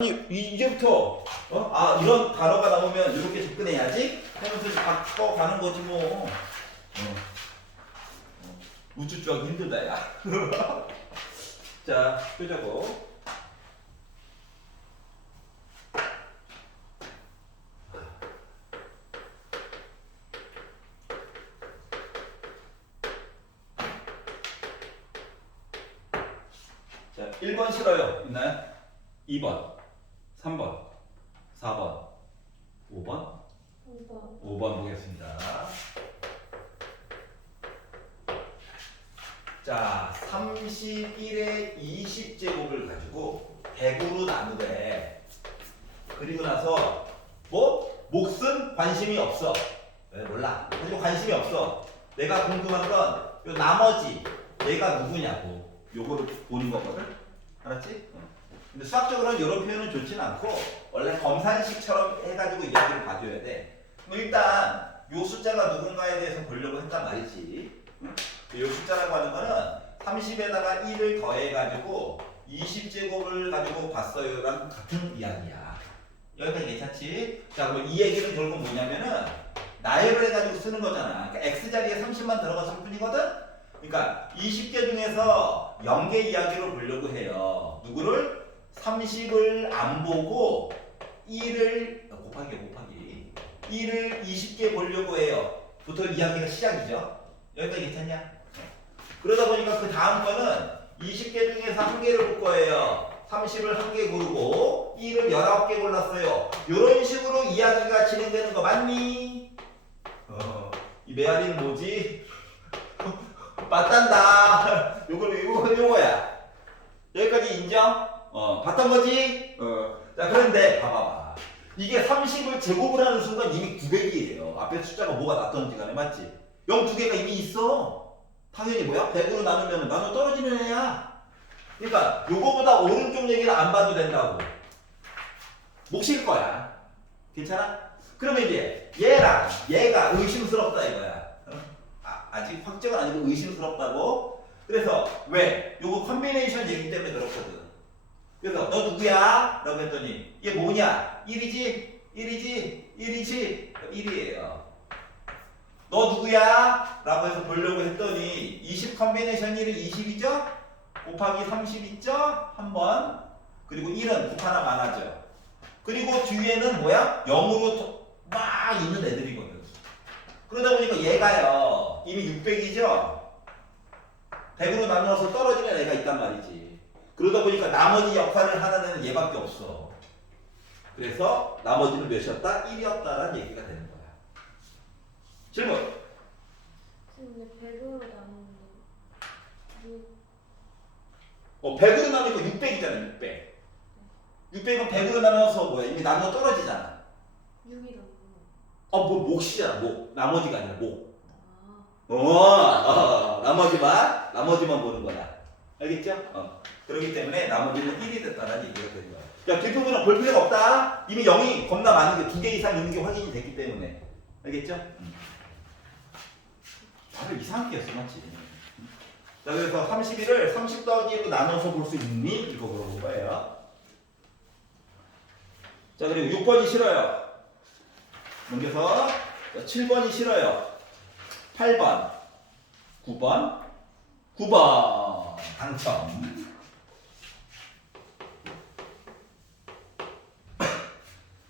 아니 이제부터 아 이런 단어가 나오면 이렇게 접근해야지 하면서 바꿔가는 거지 뭐. 우주 쪽 힘들다 야. 자 끄자고. 자 1번 싫어요. 있나요? 2번 3번 4번 5번 5번 보겠습니다. 자 31의 20제곱을 가지고 100으로 나누래. 그리고 나서 뭐? 몫은 관심이 없어. 왜 몰라. 그리고 관심이 없어. 내가 궁금한 건 요 나머지 얘가 누구냐고 요거를 보는 거거든. 알았지? 근데 수학적으로는 이런 표현은 좋진 않고 원래 검산식처럼 해가지고 이야기를 봐줘야 돼. 그럼 일단 요 숫자가 누군가에 대해서 보려고 했단 말이지. 요 숫자라고 하는 거는 30에다가 1을 더해가지고 20제곱을 가지고 봤어요랑 같은 이야기야. 여기까지 괜찮지? 자 그럼 이 얘기는 결국 뭐냐면은 나열을 해가지고 쓰는 거잖아. 그러니까 x자리에 30만 들어갔을 뿐이거든? 그러니까 20개 중에서 0개 이야기를 보려고 해요. 누구를? 30을 안 보고 1을 곱하기 1을 20개 보려고 해요. 부터 이야기가 시작이죠. 여기까지 괜찮냐? 그러다 보니까 그 다음 거는 20개 중에서 한 개를 볼 거예요. 30을 한 개 고르고 1을 19개 골랐어요. 이런 식으로 이야기가 진행되는 거 맞니? 이 메아리는 뭐지? 맞단다. 요거야. 여기까지 인정? 봤던 거지? 자, 그런데 봐봐봐. 이게 30을 제곱을 하는 순간 이미 900이에요. 앞에 숫자가 뭐가 났던지 간에 맞지? 0 두 개가 이미 있어. 당연히 뭐야? 100으로 나누면 나눠 떨어지는 애야. 그러니까 요거보다 오른쪽 얘기는 안 봐도 된다고. 몫일 거야. 괜찮아? 그러면 이제 얘랑 얘가 의심스럽다 이거야. 아직 확정은 아니고 의심스럽다고. 그래서 왜? 요거 컨비네이션 얘기 때문에 그렇거든. 그래서 너 누구야? 라고 했더니 얘 뭐냐? 1이지? 1이에요. 너 누구야? 라고 해서 보려고 했더니 20 컨비네이션 1은 20이죠? 곱하기 30 있죠? 한 번. 그리고 1은 곱 하나 많아져. 그리고 뒤에는 뭐야? 0으로 막 있는 애들이거든. 그러다 보니까 얘가요 이미 600이죠? 100으로 나누어서 떨어지는 애가 있단 말이지. 그러다 보니까 나머지 역할을 하는 애는 얘밖에 없어. 그래서 나머지는 몇이었다? 1이었다라는 얘기가 되는 거야. 질문. 근데 100으로 나누면 100으로 나누니까 600이잖아. 600은 100으로 나눠서 뭐야? 이미 나누어 떨어지잖아. 6이라고. 뭐 몫이잖아. 몫. 나머지가 아니라 몫. 아. 나머지만 보는 거야. 알겠죠? 그렇기 때문에 나머지는 1이 됐다는 얘기가 되는 거야. 야, 뒷부분은 볼 필요가 없다. 이미 0이 겁나 많은 게 2개 이상 있는 게 확인이 됐기 때문에. 알겠죠? 다들 이상하게 했어, 맞지? 자, 그래서 31을 30 더하기로 나눠서 볼 수 있니? 이거 물어본 거예요. 자, 그리고 6번이 싫어요. 넘겨서 7번이 싫어요. 8번, 9번 당첨.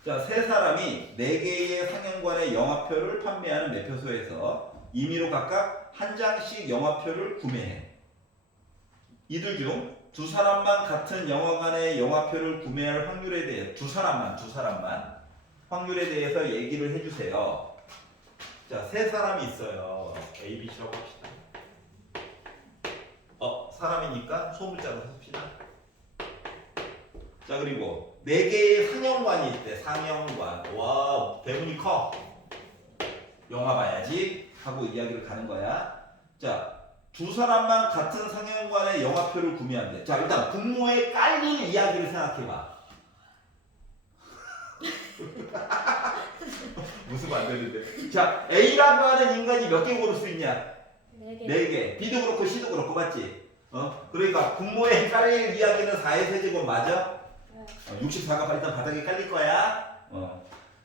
자, 세 사람이 4개의 상형관의 영화표를 판매하는 매표소에서 임의로 각각 한 장씩 영화표를 구매해. 이들 중 두 사람만 같은 영화관의 영화표를 구매할 확률에 대해 두 사람만 확률에 대해서 얘기를 해주세요. 자, 세 사람이 있어요. A, B, C라고 합시다. 사람이니까 소문자로 씁시다. 자, 그리고 4개의 상영관이 있대. 상영관. 와, 대문이 커. 영화 봐야지 하고 이야기를 가는 거야. 자, 두 사람만 같은 상영관의 영화표를 구매한대. 자, 일단 분모에 깔린 이야기를 생각해봐. 무슨 안 되는데. 자, A라고 하는 인간이 몇 개 고를 수 있냐? 4개. B도 그렇고 C도 그렇고 맞지? 그러니까 분모에 깔릴 이야기는 4의 세제곱 맞아? 네. 64가 일단 바닥에 깔릴 거야.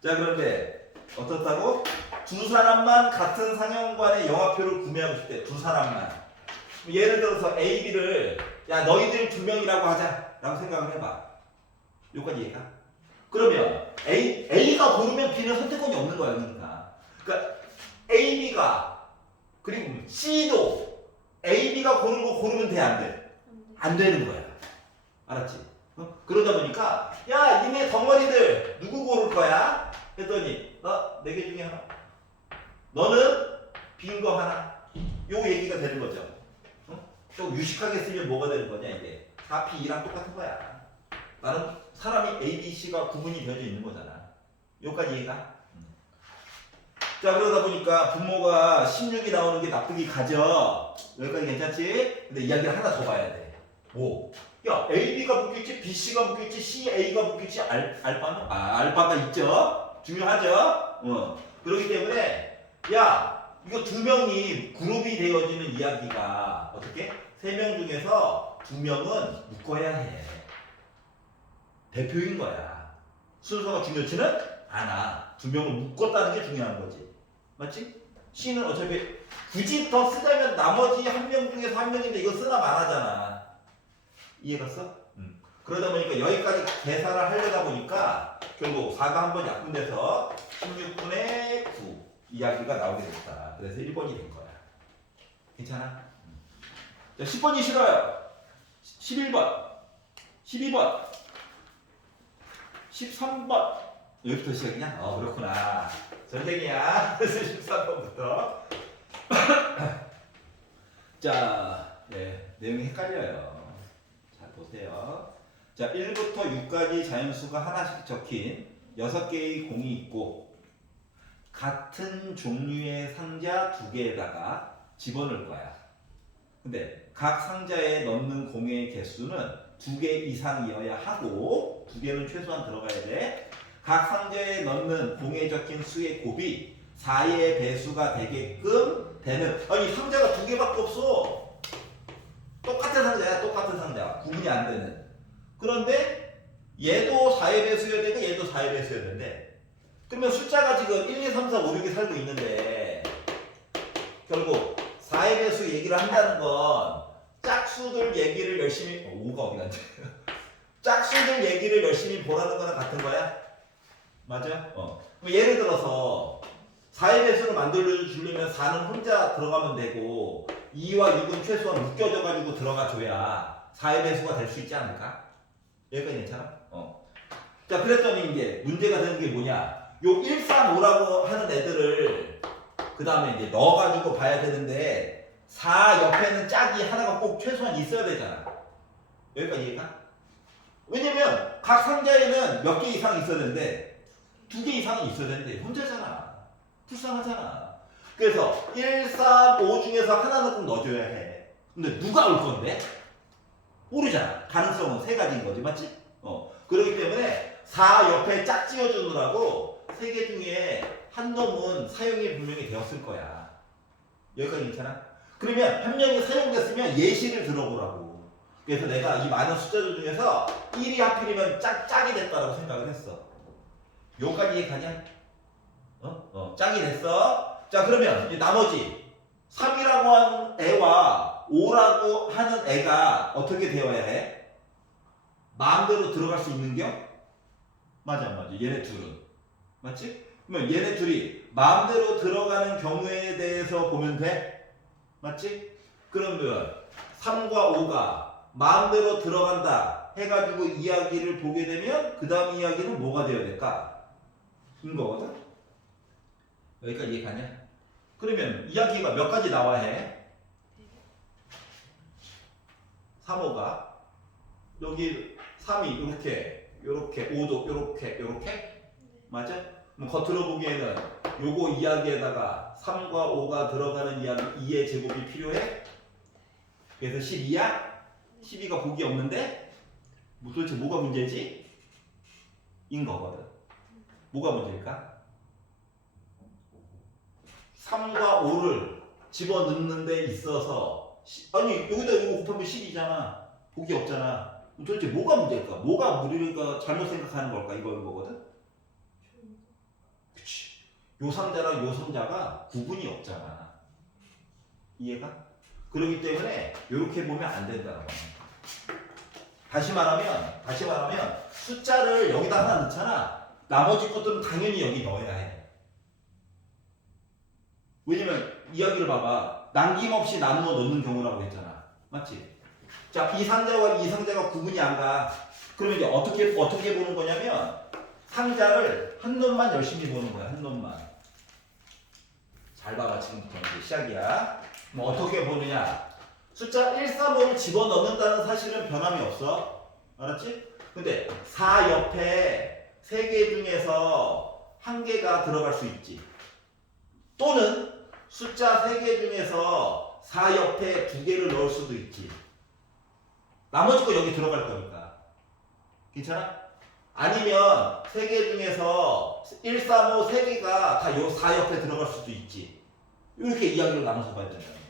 자, 그런데 어떻다고? 두 사람만 같은 상형관의 영화표를 구매하고 싶대. 두 사람만. 예를 들어서 A, B를 야 너희들 두 명이라고 하자라고 생각을 해봐. 여기까지 이해가? 그러면 A가 고르면 B는 선택권이 없는 거야. 그러니까 A, B가 그리고 C도 A, B가 고른 거 고르면 돼, 안 돼? 안 되는 거야. 알았지? 그러다 보니까 야 니네 덩어리들 누구 고를 거야? 했더니 너 네 개 중에 하나, 너는 빈 거 하나. 요 얘기가 되는 거죠. 좀 유식하게 쓰면 뭐가 되는 거냐 이게 4P 2랑 똑같은 거야. 나는 사람이 A, B, C가 구분이 되어져 있는 거잖아. 여기까지 이해가? 자, 그러다 보니까 분모가 16이 나오는 게 납득이 가죠. 여기까지 괜찮지? 근데 이야기를 하나 더 봐야 돼. 뭐? 야, A, B가 붙겠지, B, C가 붙겠지, C, A가 붙겠지, 알파는? 알파가 있죠? 중요하죠? 그렇기 때문에 야, 이거 두 명이 그룹이 되어지는 이야기가 어떻게? 세 명 중에서 두 명은 묶어야 해. 대표인 거야. 순서가 중요치는 않아. 두 명을 묶었다는 게 중요한 거지. 맞지? C는 어차피 굳이 더 쓰자면 나머지 한 명 중에서 한 명인데 이거 쓰나 말하잖아. 이해갔어? 그러다 보니까 여기까지 계산을 하려다 보니까 결국 4가 한번 약분돼서 16분의 9 이야기가 나오게 됐다. 그래서 1번이 된 거야. 괜찮아? 자, 10번이 싫어요. 11번, 12번, 13번. 여기부터 시작이냐? 그렇구나. 전쟁이야. 그래서 13번부터. 자, 네, 내용이 헷갈려요. 잘 보세요. 자, 1부터 6까지 자연수가 하나씩 적힌 6개의 공이 있고 같은 종류의 상자 2개에다가 집어넣을 거야. 근데 각 상자에 넣는 공의 개수는 2개 이상이어야 하고 2개는 최소한 들어가야 돼. 각 상자에 넣는 공에 적힌 수의 곱이 4의 배수가 되게끔 되는. 아니 상자가 2개밖에 없어. 똑같은 상자야. 똑같은 상자. 구분이 안 되는. 그런데 얘도 4의 배수여야 되고 얘도 4의 배수여야 되는데 그러면 숫자가 지금 1, 2, 3, 4, 5, 6이 살고 있는데 결국 4의 배수 얘기를 한다는 건 짝수들 얘기를 열심히 5가 어디 갔지? 짝수들 얘기를 열심히 보라는 거랑 같은 거야? 맞아? 그럼 예를 들어서 4의 배수를 만들어주려면 4는 혼자 들어가면 되고 2와 6은 최소한 묶여져 가지고 들어가 줘야 4의 배수가 될 수 있지 않을까? 여기까지 괜찮아? 자, 그랬더니 이제 문제가 되는 게 뭐냐? 요 1, 3, 5라고 하는 애들을 그 다음에 이제 넣어가지고 봐야 되는데 4 옆에는 짝이 하나가 꼭 최소한 있어야 되잖아. 여기까지 이해가? 왜냐면 각 상자에는 몇 개 이상 있어야 되는데 2개 이상은 있어야 되는데 혼자잖아. 불쌍하잖아. 그래서 1, 3, 5 중에서 하나는 꼭 넣어줘야 해. 근데 누가 올 건데? 모르잖아. 가능성은 3가지인 거지. 맞지? 그렇기 때문에 4 옆에 짝 지어주느라고 3개 중에 한 놈은 사용이 분명히 되었을 거야. 여기까지 괜찮아? 그러면 한 명이 사용됐으면 예시를 들어보라고. 그래서 내가 이 많은 숫자들 중에서 1이 하필이면 짝이 됐다라고 생각을 했어. 여기까지 이해가냐? 짝이 됐어. 자, 그러면 이제 나머지 3이라고 하는 애와 5라고 하는 애가 어떻게 되어야 해? 마음대로 들어갈 수 있는겨? 맞아, 안 맞아. 얘네 둘은. 맞지? 그러면 얘네 둘이 마음대로 들어가는 경우에 대해서 보면 돼? 맞지? 그러면 3과 5가 마음대로 들어간다 해가지고 이야기를 보게 되면 그 다음 이야기는 뭐가 되어야 될까? 인 거거든? 여기까지 이해가냐? 그러면 이야기가 몇 가지 나와야 해? 3, 5가 여기 3이 요렇게 5도 요렇게 맞아? 그럼 겉으로 보기에는 요거 이야기에다가 3과 5가 들어가는 이야기 2의 제곱이 필요해? 그래서 12야? 12가 보기 없는데? 도대체 뭐가 문제지? 인 거거든. 뭐가 문제일까? 3과 5를 집어넣는 데 있어서 아니 여기다 이거 곱하면 10이잖아. 보기 없잖아. 도대체 뭐가 문제일까? 뭐가 우리가 잘못 생각하는 걸까? 이거거든? 그치. 요상자랑 요성자가 구분이 없잖아. 이해가? 그렇기 때문에 이렇게 보면 안 된다는 거야. 다시 말하면 숫자를 여기다 하나 넣잖아. 나머지 것들은 당연히 여기 넣어야 해. 왜냐면 이야기를 봐봐. 남김없이 나누어 넣는 경우라고 했잖아. 맞지? 자, 이 상자와 이 상자가 구분이 안 가. 그러면 이제 어떻게 보는 거냐면 상자를 한 놈만 열심히 보는 거야. 한 놈만. 잘 봐봐. 지금부터 이제 시작이야. 뭐 어떻게 보느냐? 숫자 1, 3, 5를 집어넣는다는 사실은 변함이 없어. 알았지? 근데 4 옆에 3개 중에서 1개가 들어갈 수 있지. 또는 숫자 3개 중에서 4 옆에 2개를 넣을 수도 있지. 나머지 거 여기 들어갈 거니까. 괜찮아? 아니면 3개 중에서 1, 3, 5, 3개가 다 요 4 옆에 들어갈 수도 있지. 이렇게 이야기를 나눠서 봐야 된다는 거야.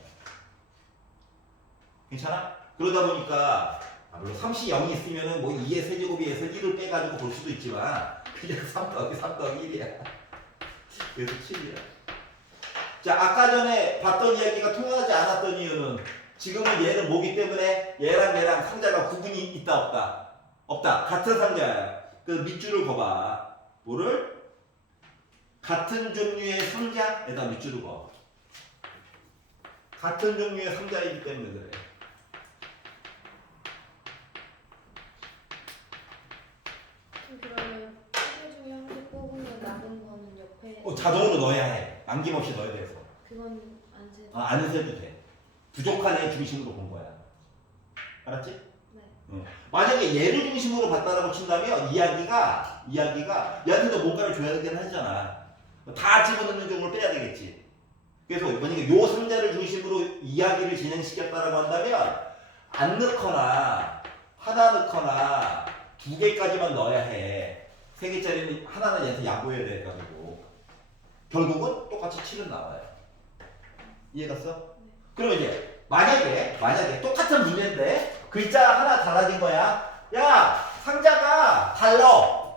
괜찮아? 그러다 보니까 물론 3시 0이 있으면은 뭐 2의 세제곱에서 1을 빼가지고 볼 수도 있지만 그냥 3 더하기 3 더하기 1이야. 그래서 7이야. 자, 아까 전에 봤던 이야기가 통하지 않았던 이유는 지금은 얘는 뭐기 때문에 얘랑 상자가 구분이 있다 없다? 없다. 같은 상자야. 그 밑줄을 그어봐. 뭐를? 같은 종류의 상자에다 밑줄을 그어. 같은 종류의 상자이기 때문에 그래. 그러면 1개 중에 1개 뽑으면 남은 거는 옆에 자동으로 넣어야 해. 남김없이 넣어야 돼서. 그건 안 세. 안 세도 돼. 부족한 애 중심으로 본 거야. 알았지? 네. 만약에 얘를 중심으로 봤다라고 친다면 이야기가 얘한테도 뭔가를 줘야 되긴 하잖아. 다 집어넣는 종을 빼야 되겠지. 그래서 만약에 요 상자를 중심으로 이야기를 진행시켰다라고 한다면 안 넣거나 하나 넣거나 2개까지만 넣어야 해. 3개짜리는 하나는 얘한테 양보해야 돼가지고 결국은 똑같이 7은 나와요. 이해갔어? 네. 그러면 이제 만약에 똑같은 문제인데 글자 하나 달라진 거야. 야, 상자가 달라.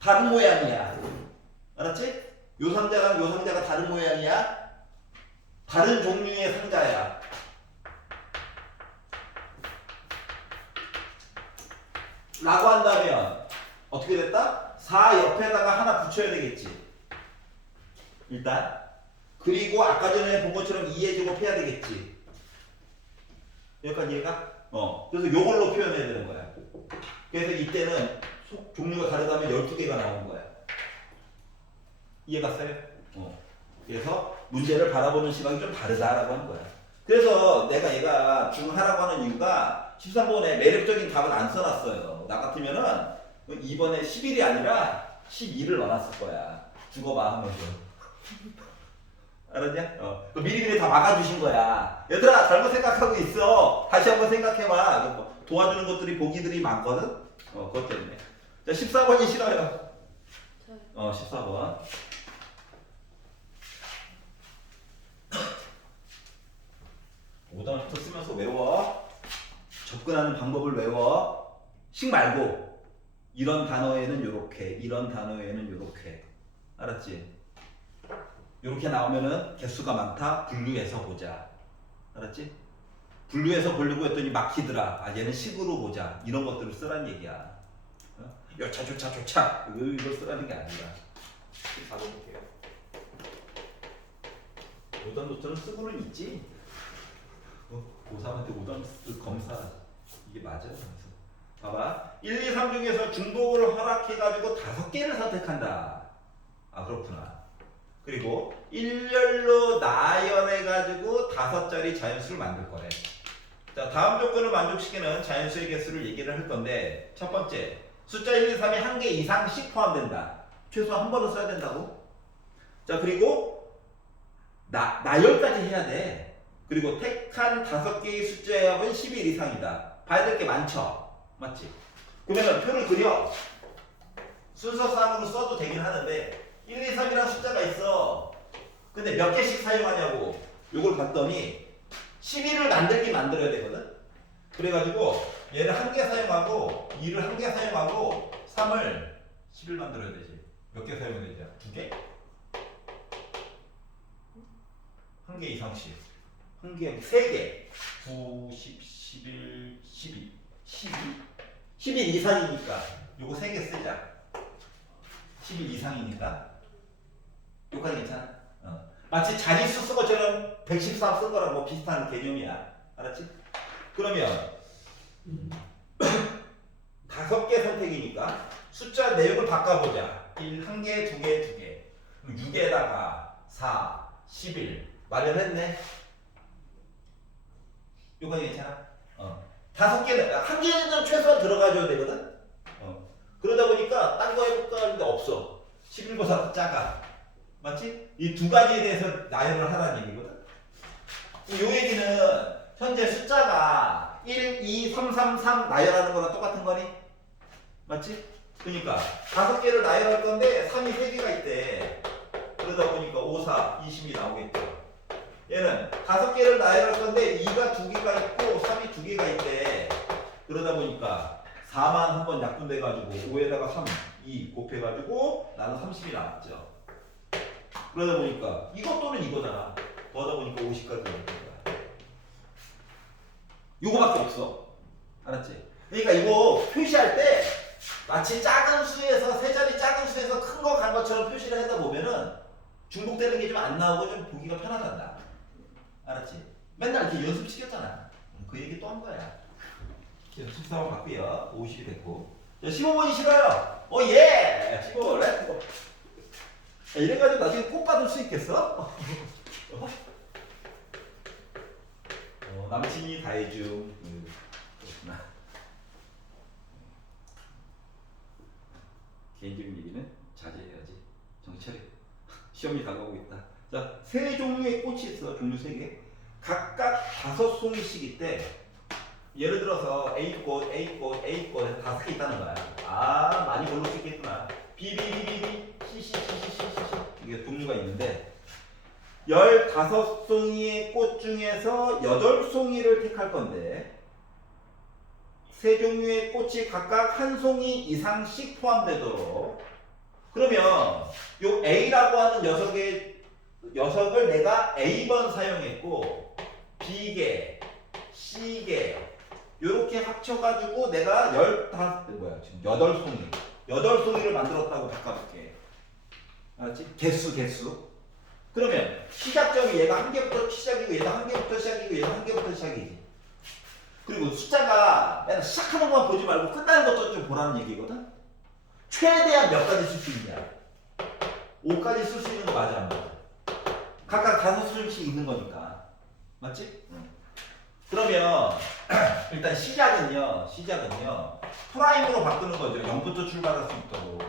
다른 모양이야. 알았지? 요 상자랑 요 상자가 다른 모양이야. 다른 종류의 상자야. 라고 한다면 어떻게 됐다? 4 옆에다가 하나 붙여야 되겠지. 일단. 그리고 아까 전에 본 것처럼 2의 제곱 해야 되겠지. 여기까지 이해가? 그래서 요걸로 표현해야 되는 거야. 그래서 이때는 종류가 다르다면 12개가 나온 거야. 이해갔어요? 그래서 문제를 바라보는 시각이 좀 다르다라고 하는 거야. 그래서 내가 얘가 중하라고 하는 이유가 13번에 매력적인 답을 안 써놨어요. 나 같으면은 이번에 11이 아니라 12를 넣어놨을 거야. 죽어봐 하면서. 알았냐? 미리미리 다 막아주신 거야. 얘들아 잘못 생각하고 있어. 다시 한번 생각해봐. 도와주는 것들이 보기들이 많거든. 그것 때문에. 자, 14번이 싫어요. 저요. 14번. 오답부터 쓰면서 외워. 접근하는 방법을 외워. 식 말고 이런 단어에는 요렇게, 이런 단어에는 요렇게. 알았지? 요렇게 나오면은 개수가 많다. 분류해서 보자. 알았지? 분류해서 보려고 했더니 막히더라. 얘는 식으로 보자. 이런 것들을 쓰란 얘기야. 여차조차 조차 이거 쓰라는 게 아니라. 4번 볼게요. 오답 노트는 쓰고는 있지. 고3한테 오답 노트 검사 이게 맞아요. 봐봐. 1, 2, 3 중에서 중복을 허락해가지고 5개를 선택한다. 그렇구나. 그리고 일렬로 나열해가지고 5자리 자연수를 만들 거래. 자, 다음 조건을 만족시키는 자연수의 개수를 얘기를 할 건데, 첫 번째, 숫자 1, 2, 3이 1개 이상씩 포함된다. 최소 한 번은 써야 된다고. 자, 그리고 나열까지 해야 돼. 그리고 택한 5개의 숫자의 합은 11 이상이다. 봐야 될 게 많죠. 맞지? 그러면 표를 그려. 순서상으로 써도 되긴 하는데 1, 2, 3이라는 숫자가 있어. 근데 몇 개씩 사용하냐고. 요걸 봤더니 11을 만들어야 되거든. 그래가지고 얘를 한 개 사용하고 2를 한 개 사용하고 3을 11 만들어야 되지. 몇 개 사용해야 되지? 두 개? 한 개 이상씩. 한 개, 세 개. 9, 10, 11, 12. 12? 11 이상이니까 요거 세 개 쓰자. 11 이상이니까. 요까지 괜찮아? 마치 자릿수 쓴 것처럼 113 쓴 거랑 뭐 비슷한 개념이야. 알았지? 그러면 5개 선택이니까 숫자 내용을 바꿔보자. 1, 1개, 2개, 2개. 6에다가 4, 11. 마련했네. 요거 괜찮아? 5개는, 한 개는 최소한 들어가줘야 되거든? 그러다 보니까 딴 거 해볼까 하는데 없어. 11보다 작아. 맞지? 이 두 가지에 대해서 나열을 하라는 얘기거든? 요 얘기는 현재 숫자가 1, 2, 3, 3, 3 나열하는 거랑 똑같은 거니? 맞지? 그러니까 5개를 나열할 건데 3이 3개가 있대. 그러다 보니까 5, 4, 20이 나오겠죠. 얘는 5개를 나열할 건데 2가 2개가 있고 3이 2개가 있대. 그러다 보니까 4만 한번 약분돼가지고 5에다가 3, 2 곱해가지고 나는 30이 나왔죠. 그러다 보니까 이것 또는 이거잖아. 더하다 보니까 50까지 나온 거야. 요거밖에 없어. 알았지? 그러니까 이거 표시할 때 마치 작은 수에서 세 자리 작은 수에서 큰 거 간 것처럼 표시를 하다 보면은 중복되는 게 좀 안 나오고 좀 보기가 편하단다. 알았지? 맨날 이렇게 연습 시켰잖아. 그 얘기 또 한 거야. 연습사원 바꾸요. 50이 됐고. 자, 15번이 싫어요. 오 예! 15, 렛츠고. 이래가지고 나중에 꼭 받을 수 있겠어? 남친이 다 해줌. 그렇구나. 개인적인 얘기는 자제해야지. 정신 차려. 시험이 다가오고 있다. 자, 세 종류의 꽃이 있어. 종류 세 개. 각각 5송이씩 있대. 예를 들어서 A꽃, A꽃, A꽃 해서 5개 있다는 거야. 아, 많이 골라 수 있겠구나. BBBBB, CCCCCC 이게 종류가 있는데 15송이의 꽃 중에서 8송이를 택할 건데 세 종류의 꽃이 각각 한 송이 이상씩 포함되도록 그러면 요 A라고 하는 녀석을 내가 A번 사용했고 B개, C개 요렇게 합쳐가지고 내가 8송이를 만들었다고 바꿔볼게. 알았지? 개수. 그러면 시작점이 얘가 한 개부터 시작이고 얘가 한 개부터 시작이고 얘가 한 개부터 시작이지. 그리고 숫자가 맨날 시작하는 것만 보지 말고 끝나는 것도 좀 보라는 얘기거든? 최대한 몇 가지 쓸 수 있냐? 5까지 쓸 수 있는 거 맞아 안 맞아? 각각 5수씩 있는 거니까. 맞지? 그러면 일단 시작은요 프라임으로 바꾸는 거죠. 0부터 출발할 수 있도록.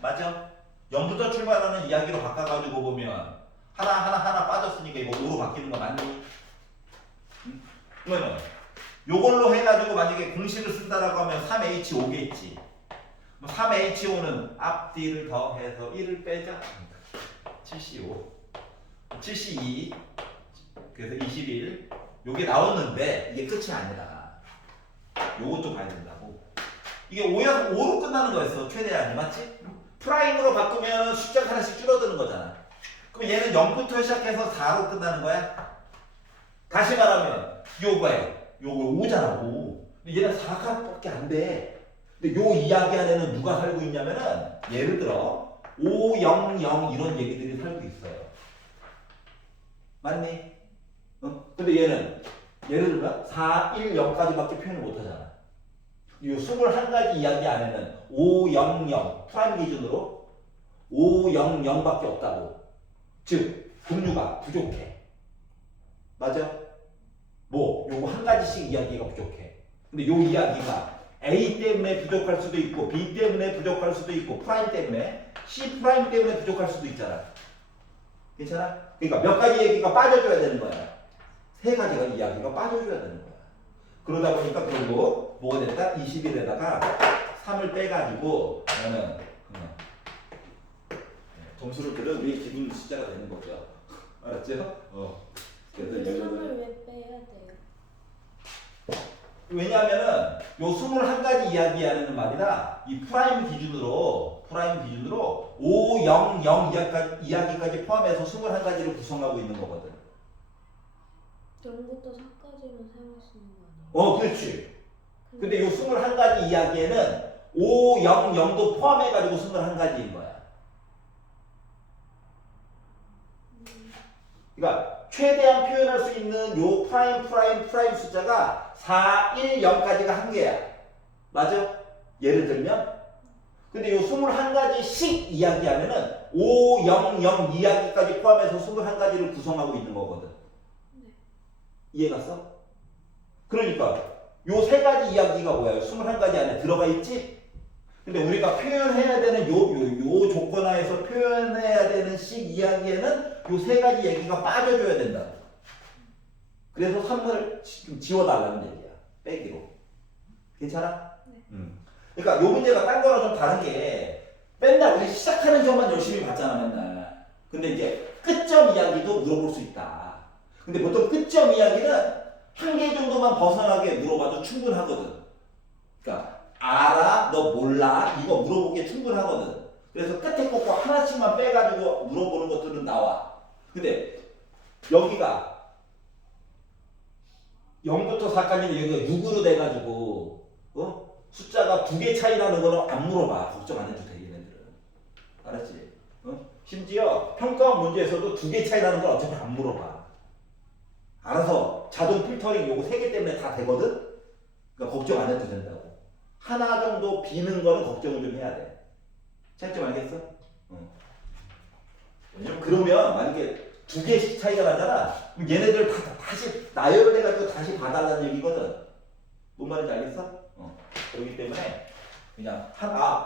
맞아? 0부터 출발하는 이야기로 바꿔가지고 보면 하나 빠졌으니까 이거 5로 바뀌는 거 맞니? 응? 그러면 요걸로 해가지고 만약에 공식을 쓴다라고 하면 3H5겠지. 3H5는 앞뒤를 더해서 1을 빼자. 75 72 그래서 21 요게 나왔는데 이게 끝이 아니라 요것도 봐야 된다고. 이게 5로 끝나는 거였어. 최대한이 맞지? 프라임으로 바꾸면 숫자가 하나씩 줄어드는 거잖아. 그럼 얘는 0부터 시작해서 4로 끝나는 거야. 다시 말하면 요거야. 요거 5잖아 5. 근데 얘는 4가밖에 안 돼. 근데 요 이야기 안에는 누가 살고 있냐면은 예를 들어 5, 0, 0 이런 얘기들이 살고 있어요. 맞니? 근데 얘는 예를 들면 4, 1, 0까지밖에 표현을 못하잖아. 이 21가지 이야기 안에는 5, 0, 0 프라임 기준으로 5, 0, 0밖에 없다고. 즉 종류가 부족해. 맞아? 뭐 요거 한 가지씩 이야기가 부족해. 근데 요 이야기가 A 때문에 부족할 수도 있고 B 때문에 부족할 수도 있고 프라임 때문에 C 프라임 때문에 부족할 수도 있잖아. 괜찮아? 그러니까 몇 가지 얘기가 빠져줘야 되는 거야. 3가지가 이야기가 빠져줘야 되는 거야. 그러다 보니까 결국 뭐가 됐다? 21에다가 3을 빼가지고 나는 점수를 들은 우리 기분 숫자가 되는 거죠. 알았죠? 그래서 근데 3을 왜 빼야 돼요? 왜냐하면은 요 21가지 이야기하는 말이라 이 프라임 기준으로 5, 0, 0 이야기까지 포함해서 21가지를 구성하고 있는 거거든. 0부터 4까지만 사용할 수 있는 거 아니에요? 그렇지. 근데 요 21가지 이야기에는 5, 0, 0도 포함해가지고 21가지인 거야. 그러니까 최대한 표현할 수 있는 요 프라임 숫자가 4, 1, 0까지가 한계야. 맞아? 예를 들면 근데 요 21가지씩 이야기하면은 5, 0, 0 이야기까지 포함해서 21가지를 구성하고 있는 거거든. 네. 이해갔어? 그러니까 요 세 가지 이야기가 뭐야? 21가지 안에 들어가 있지? 근데 우리가 표현해야 되는 요 조건하에서 표현해야 되는 식 이야기에는 요 세 가지 얘기가 빠져줘야 된다. 그래서 3을 지워달라는 얘기야. 빼기로. 괜찮아? 네. 그러니까 요 문제가 딴 거랑 좀 다른 게 맨날 우리 시작하는 점만 열심히 봤잖아 맨날. 근데 이제 끝점 이야기도 물어볼 수 있다. 근데 보통 끝점 이야기는 한 개 정도만 벗어나게 물어봐도 충분하거든. 그러니까 알아? 너 몰라? 이거 물어보기에 충분하거든. 그래서 끝에 거 하나씩만 빼가지고 물어보는 것들은 나와. 근데 여기가 0부터 4까지는 여기가 6으로 돼가지고 숫자가 2개 차이 나는 거는 안 물어봐. 걱정 안 해도 돼 얘네들은. 알았지? 심지어 평가 문제에서도 2개 차이 나는 건 어차피 안 물어봐. 알아서 자동 필터링 요거 3개 때문에 다 되거든? 그러니까 걱정 안 해도 된다고. 하나 정도 비는 거는 걱정을 좀 해야 돼. 차이점 알겠어? 왜냐면 그러면 만약에 2개씩 차이가 나잖아. 그럼 얘네들 다시 나열해가지고 다시 봐달라는 얘기거든. 뭔 말인지 알겠어? 그렇기 때문에 그냥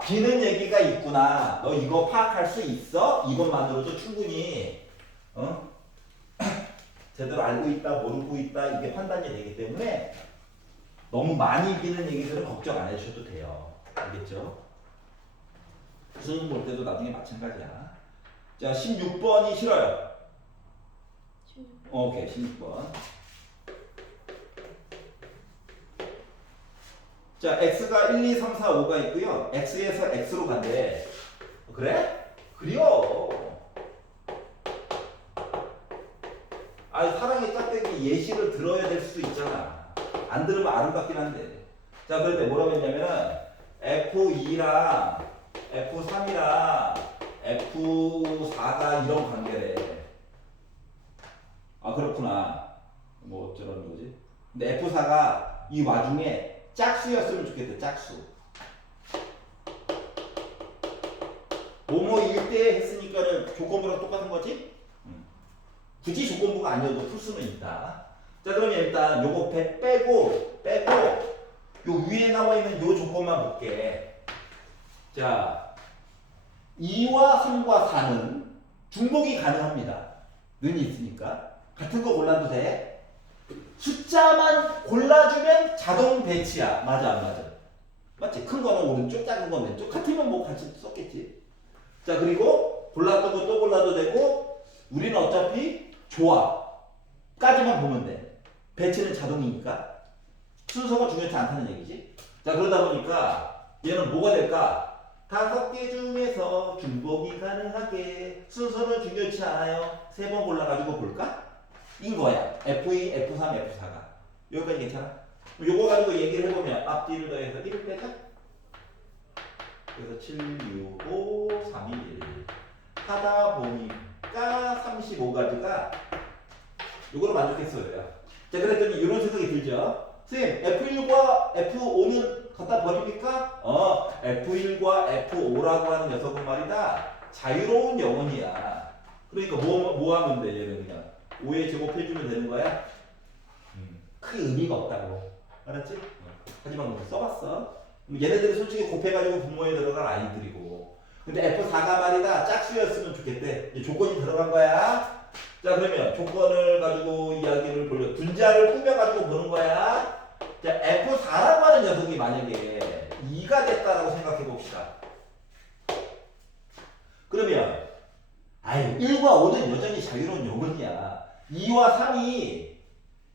비는 얘기가 있구나. 너 이거 파악할 수 있어? 이것만으로도 충분히 제대로 알고 있다, 모르고 있다 이게 판단이 되기 때문에 너무 많이 비는 얘기들은 걱정 안 해주셔도 돼요. 알겠죠? 수능 볼 때도 나중에 마찬가지야. 자, 16번이 싫어요. 16번. 오케이, 16번. 자, x가 1, 2, 3, 4, 5가 있고요. x에서 x로 간대. 그래? 그려. 사랑의 짝대기 예시를 들어야 될 수도 있잖아. 안 들으면 아름답긴 한데. 자, 그런데 뭐라고 했냐면은 F2랑 F3이랑 F4가 이런 관계래. 그렇구나. 뭐 어쩌라는 거지? 근데 F4가 이 와중에 짝수였으면 좋겠대. 짝수. 뭐뭐일 때 했으니까는 조건부랑 똑같은 거지? 굳이 조건부가 아니어도 풀 수는 있다. 자, 그러면 일단 요거 빼고 요 위에 나와 있는 요 조건만 볼게. 자, 2와 3과 4는 중복이 가능합니다. 는이 있으니까. 같은 거 골라도 돼. 숫자만 골라주면 자동 배치야. 맞아, 안 맞아? 맞지? 큰 거는 오른쪽, 작은 건 왼쪽. 같으면 뭐 같이 썼겠지. 자, 그리고 골랐던 거 또 골라도 되고, 우리는 어차피 조합까지만 보면 돼. 배치는 자동이니까. 순서가 중요하지 않다는 얘기지. 자, 그러다 보니까 얘는 뭐가 될까? 5개 중에서 중복이 가능하게 순서는 중요치 않아요. 3번 골라가지고 볼까? 인 거야. F2, F3, F4가. 여기까지 괜찮아? 요거 가지고 얘기를 해보면 앞뒤를 더해서 1을 빼자. 그래서 7, 6, 5, 3, 1 하다 보니까 35가지가 요거로 만족했어요. 자, 그랬더니 이런 생각이 들죠. 선생님, F1과 F5는 갖다 버립니까? F1과 F5라고 하는 녀석은 말이다. 자유로운 영혼이야. 그러니까 뭐 하면 돼? 얘는 그냥 5에 제곱해주면 되는 거야? 크게 의미가 없다고. 알았지? 하지만 그렇게 써봤어. 얘네들이 솔직히 곱해가지고 분모에 들어간 아이들이고. 근데 F4가 말이다. 짝수였으면 좋겠대. 이제 조건이 들어간 거야. 자, 그러면 조건을 가지고 이야기를 보려. 분자를 꾸며가지고 보는 거야. 자, F4라고 하는 녀석이 만약에 2가 됐다라고 생각해 봅시다. 그러면 1과 5는 여전히 자유로운 영혼이야. 2와 3이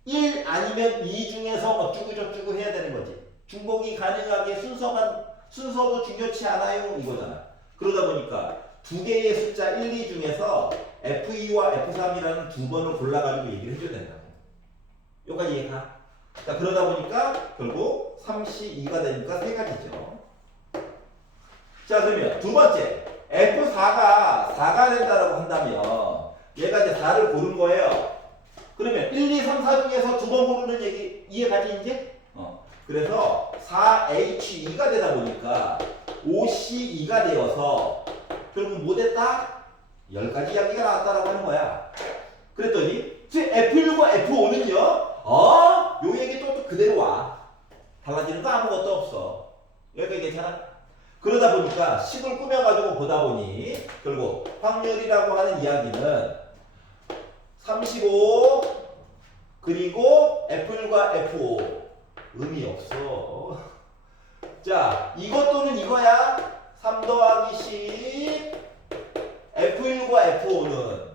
1 아니면 2 중에서 어쩌고 저쩌고 해야 되는 거지. 중복이 가능하게 순서도 중요치 않아요 이거잖아. 그러다 보니까 두 개의 숫자 1, 2 중에서 F2와 F3이라는 두 번을 골라가지고 얘기를 해줘야 된다고. 여기까지 이해가? 자, 그러다 보니까 결국 3C2가 되니까 세 가지죠. 자, 그러면 두 번째 F4가 4가 된다라고 한다면 얘가 이제 4를 고른 거예요. 그러면 1, 2, 3, 4 중에서 두 번 고르는 얘기 이해가지 이제? 그래서 4H2가 되다 보니까 5C2가 되어서 결국 뭐 됐다? 10가지 이야기가 나왔다라고 하는 거야. 그랬더니 지금 F1과 F5는요? 요 얘기 또 그대로 와. 달라지는 거 아무것도 없어. 여기까지 괜찮아? 그러다 보니까 식을 꾸며가지고 보다 보니 결국 확률이라고 하는 이야기는 35 그리고 F1과 F5 의미 없어. 자, 이것 또는 이거야. 3 더하기 10 F1과 F5는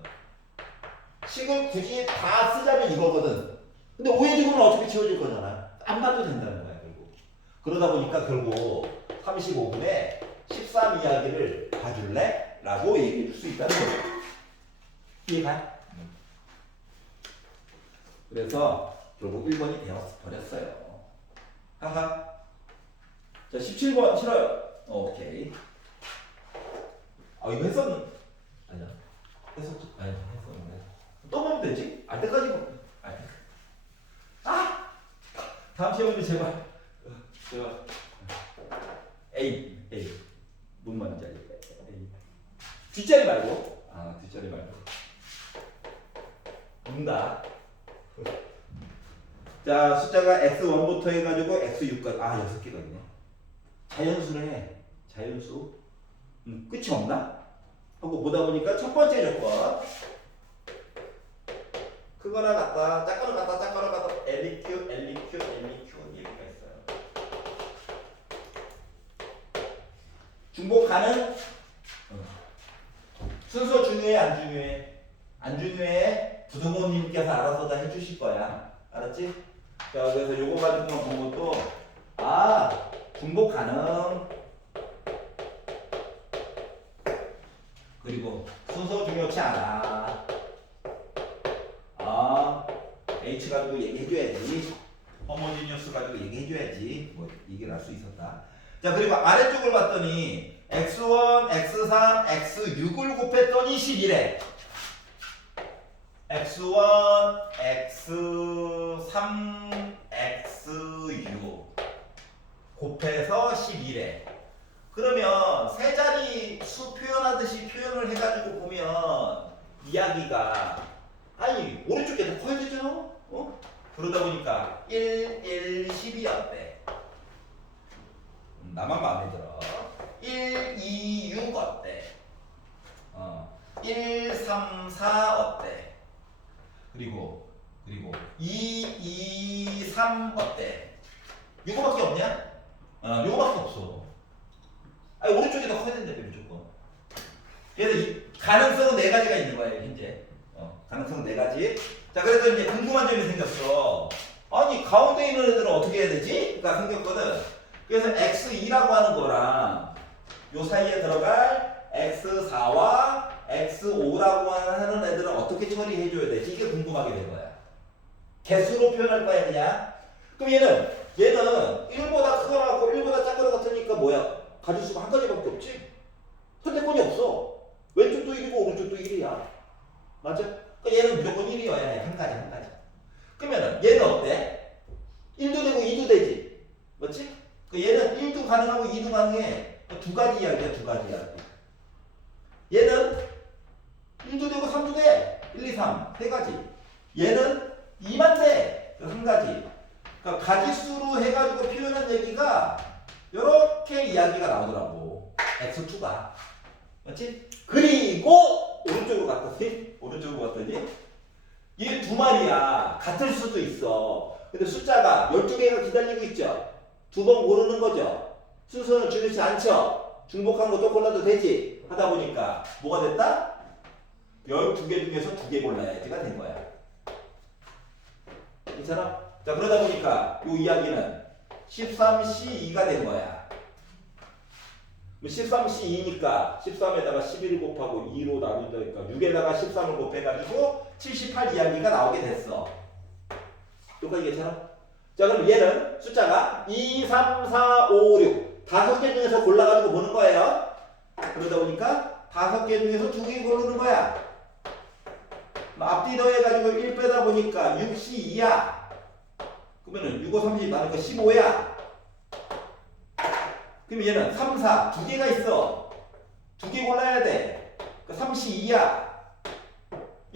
식을 굳이 다 쓰자면 이거거든. 근데 5의 제곱은 어차피 지워질 거잖아. 안 봐도 된다는 거야 결국. 그러다 보니까 결국 35분에 13 이야기를 봐줄래? 라고 얘기해 줄 수 있다는 거죠. 이해가? 그래서 결국 1번이 되어버렸어요. 하하. 자, 17번 싫어요. 오케이. 이거 했었는 아니야. 했었죠. 아니, 했었는데. 또 보면 되지? 알 때까지 보면. 다음 시험은 제발. 제발. A. 뭔 말인지 알겠다. A. 뒷자리 말고. 뒷자리 말고. 문다. 자, 숫자가 x1부터 해가지고 x6까지 6개가 있네. 자연수를 해. 자연수. 끝이 없나? 하고 보다 보니까 첫 번째 조건. 크거나 같다, 작거나 같다, 작거나 같다, LEQ 얘기가 있어요. 중복 가능? 순서 중요해, 안 중요해? 안 중요해? 부동호님께서 알아서 다 해주실 거야. 알았지? 자, 그래서 요거 가지고만 본 것도 중복 가능. 그리고 순서 중요치 않아. H 가지고 얘기해줘야지. 호모지니어스 가지고 얘기해줘야지. 뭐 얘기를 할 수 있었다. 자, 그리고 아래쪽을 봤더니 x1, x3, x6을 곱했더니 11에 x1, x3, x6 곱해서 11에 그러면 세 자리 수 표현하듯이 표현을 해가지고 보면 이야기가 오른쪽 게 더 커야 되잖아. 그러다 보니까 1, 1, 12 어때? 나만 마음에 들어. 1, 2, 6 어때? 1, 3, 4 어때? 그리고 2, 2, 3 어때? 이거밖에 없냐? 이거밖에 없어. 오른쪽이 더 커야 된다, 무조건. 그래서 이 가능성은 네 가지가 있는 거예요, 현재. 가능성은 네 가지. 자, 그래서 이제 궁금한 점이 생겼어. 가운데 있는 애들은 어떻게 해야 되지? 가 생겼거든. 그래서 x2라고 하는 거랑 요 사이에 들어갈 x4와 x5라고 하는 애들은 어떻게 처리해줘야 되지? 이게 궁금하게 된 거야. 개수로 표현할 거야, 그냥. 그럼 얘는 1보다 크거나 같고 1보다 작거나 같으니까 뭐야? 가질 수가 한 가지밖에 없지? 선택권이 없어. 왼쪽도 1이고 오른쪽도 1이야. 맞아? 그러니까 얘는 무조건 1이어야 해. 한 가지. 그러면은 얘는 어때? 1도 되고 2도 되지. 맞지? 얘는 1도 가능하고 2도 가능해. 두 가지 이야기야, 두 가지 이야기. 얘는 1도 되고 3도 돼. 1, 2, 3. 세 가지. 얘는 2만 돼. 한 가지. 그러니까 가지수로 해가지고 표현한 얘기가 이렇게 이야기가 나오더라고. x2가. 맞지? 그리고 오른쪽으로 갔더니 얘 두 마리야. 같을 수도 있어. 근데 숫자가 12개가 기다리고 있죠. 두 번 고르는 거죠. 순서는 중요치 않죠. 중복한 것도 골라도 되지. 하다 보니까 뭐가 됐다? 12개 중에서 2개 골라야지가 된 거야. 괜찮아? 자, 그러다 보니까 이 이야기는 13C2가 된 거야. 13C2니까 13에다가 11 곱하고 2로 나누니까 6에다가 13을 곱해가지고 78 이야기가 나오게 됐어. 여기까지 괜찮아? 자, 그럼 얘는 숫자가 2, 3, 4, 5, 6 5개 중에서 골라가지고 보는 거예요. 그러다 보니까 5개 중에서 2개 고르는 거야. 앞뒤 더해가지고 1 빼다 보니까 6C2야. 그러면은 6, 5, 30 나누니까 15야. 그럼 얘는 3, 4 두 개가 있어. 2개 골라야 돼. 그러니까 32야.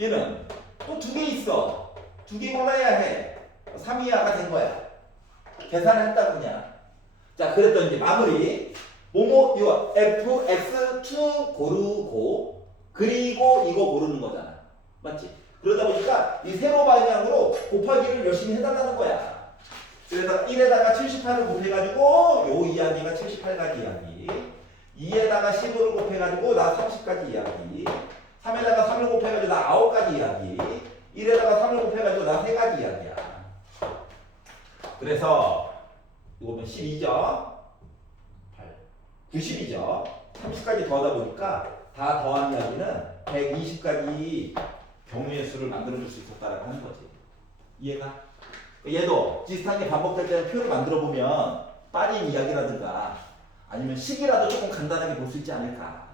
얘는 또 2개 있어. 2개 골라야 해. 3이야가 된 거야. 계산했다 그냥. 자, 그랬더니 이제 마무리. 뭐뭐 이거 fx2 고르고 그리고 이거 고르는 거잖아. 맞지? 그러다 보니까 이 세로 방향으로 곱하기를 열심히 해달라는 거야. 그래서 1에다가 78을 곱해가지고 요 이야기가 78가지 이야기, 2에다가 15를 곱해가지고 나 30가지 이야기, 3에다가 3을 곱해가지고 나 9가지 이야기, 1에다가 3을 곱해가지고 나 3가지 이야기야. 그래서 이거는 12죠? 8, 90이죠? 30까지 더하다 보니까 다 더한 이야기는 120가지 경우의 수를 만들어줄 수 있었다라고 하는 거지. 이해가? 얘도 비슷하게 반복될 때는 표를 만들어 보면 빠진 이야기라든가 아니면 식이라도 조금 간단하게 볼 수 있지 않을까.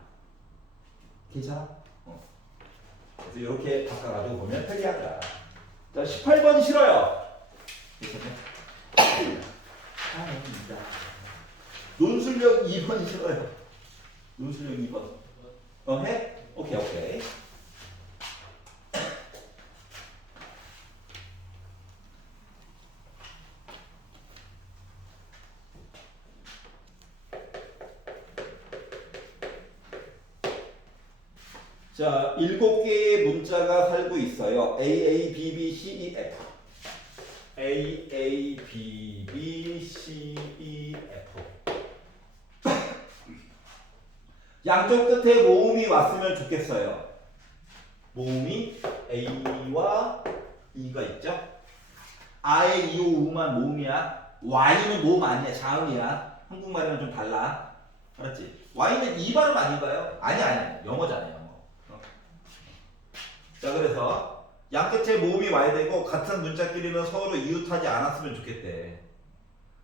괜찮아? 그래서 이렇게 바꿔가지고 보면 편리하더라. 자, 18번 싫어요. 아닙니다. 논술력 2번 싫어요. 논술력 2번. 해? 오케이, 오케이. 자, 7개의 문자가 살고 있어요. A, A, B, B, C, E, F. A, A, B, B, C, E, F. 양쪽 끝에 모음이 왔으면 좋겠어요. 모음이 A와 E가 있죠. 아의 이오 우만 모음이야. Y는 모음 아니야. 자음이야. 한국말이랑 좀 달라. 알았지? Y는 이 발음 아닌가요? 아니. 영어잖아요. 자, 그래서 양끝에 모음이 와야 되고 같은 문자끼리는 서로 이웃하지 않았으면 좋겠대.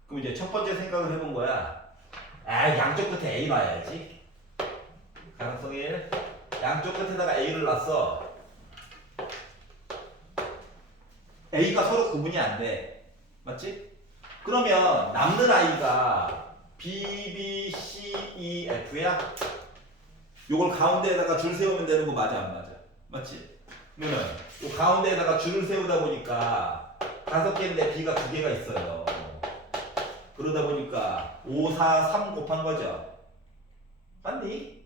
그럼 이제 첫 번째 생각을 해본 거야. 양쪽 끝에 A 놔야지. 가능성 1. 양쪽 끝에다가 A를 놨어. A가 서로 구분이 안 돼. 맞지? 그러면 남는 아이가 B, B, C, E, F야? 요걸 가운데에다가 줄 세우면 되는 거 맞아 안 맞아? 맞지? 그러면 요 가운데에다가 줄을 세우다 보니까 5개인데 B가 2개가 있어요. 그러다 보니까 5, 4, 3 곱한 거죠. 맞니?